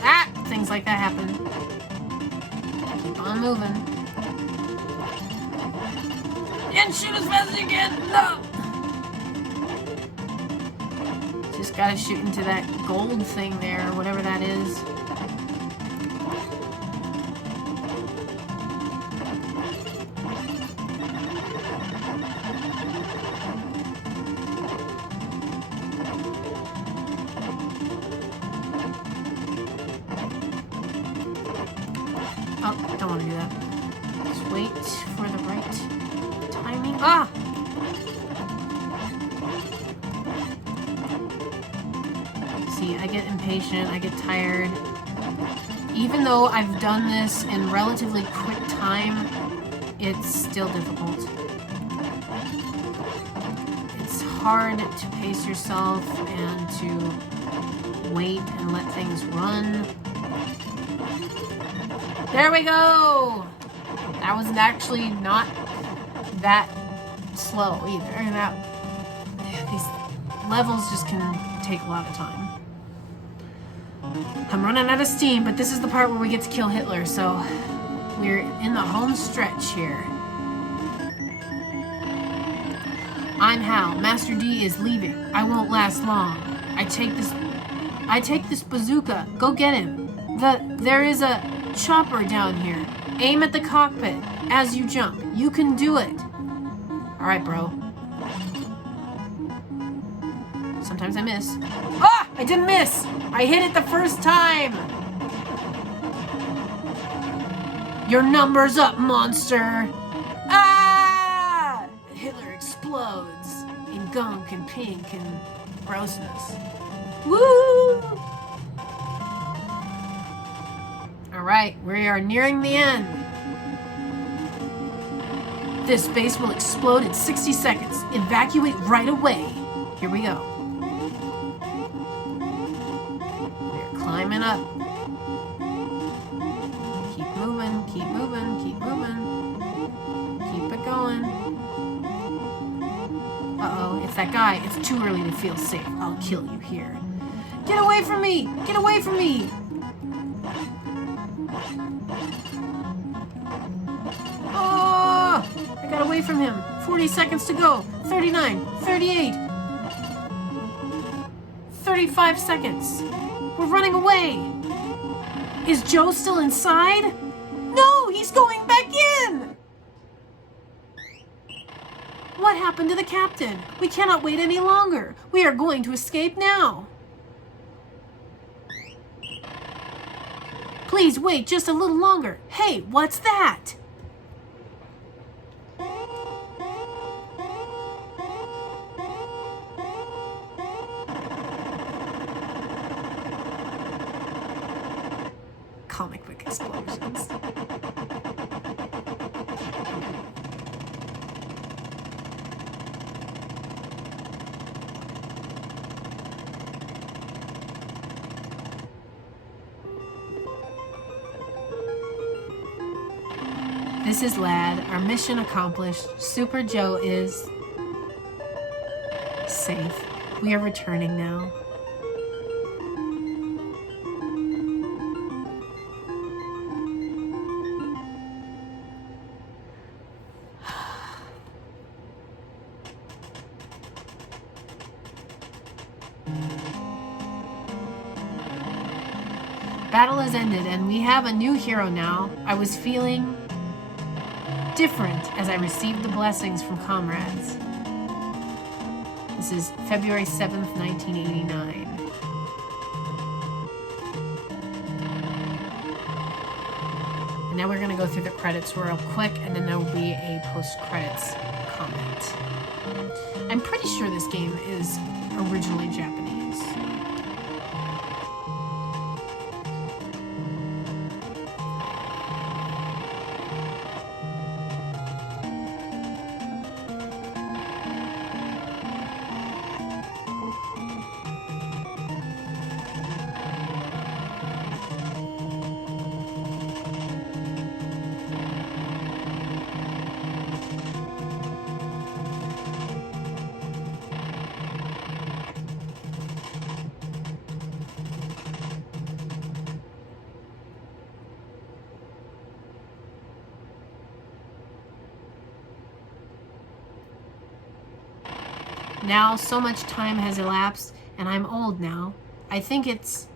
things like that happen. Keep on moving. And shoot as fast as you can. No. Just gotta shoot into that gold thing there, whatever that is. Oh, don't want to do that. Just wait for the right timing. Ah! See, I get impatient, I get tired. Even though I've done this in relatively quick time, it's still difficult. It's hard to pace yourself and to wait and let things run. There we go! That was actually not that slow either. These levels just can take a lot of time. I'm running out of steam, but this is the part where we get to kill Hitler, so we're in the home stretch here. I'm Hal. Master D is leaving. I won't last long. I take this bazooka. Go get him. There is a chopper down here. Aim at the cockpit as you jump. You can do it. Alright, bro. Sometimes I miss. Ah! I didn't miss! I hit it the first time! Your number's up, monster! Ah! Hitler explodes in gunk and pink and grossness. Woo! Alright, we are nearing the end. This base will explode in 60 seconds. Evacuate right away. Here we go. We're climbing up. Keep moving, keep moving, keep moving. Keep it going. it's that guy. It's too early to feel safe. I'll kill you here. Get away from me! Get away from me! Oh! I got away from him. 40 seconds to go. 39, 38, 35 seconds. We're running away. Is Joe still inside? No, he's going back in! What happened to the captain? We cannot wait any longer. We are going to escape now. Please wait just a little longer. Hey, what's that? Comic book explosions. This is Lad. Our mission accomplished. Super Joe is safe. We are returning now. Battle has ended and we have a new hero now. I was feeling different as I received the blessings from comrades. This is February 7th, 1989. And now we're going to go through the credits real quick, and then there will be a post-credits comment. I'm pretty sure this game is originally Japanese. Now, so much time has elapsed, and I'm old now. I think it's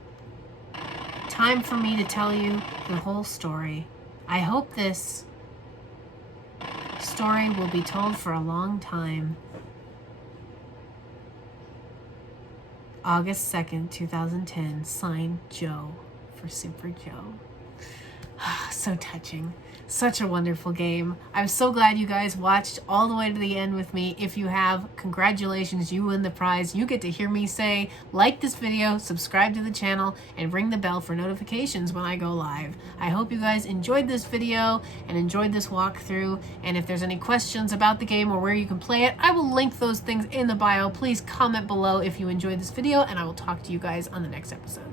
time for me to tell you the whole story. I hope this story will be told for a long time. August 2nd, 2010, signed Joe for Super Joe. So touching. Such a wonderful game. I'm so glad you guys watched all the way to the end with me. If you have, congratulations, you win the prize. You get to hear me say, like this video, subscribe to the channel, and ring the bell for notifications when I go live. I hope you guys enjoyed this video and enjoyed this walkthrough. And if there's any questions about the game or where you can play it, I will link those things in the bio. Please comment below if you enjoyed this video, and I will talk to you guys on the next episode.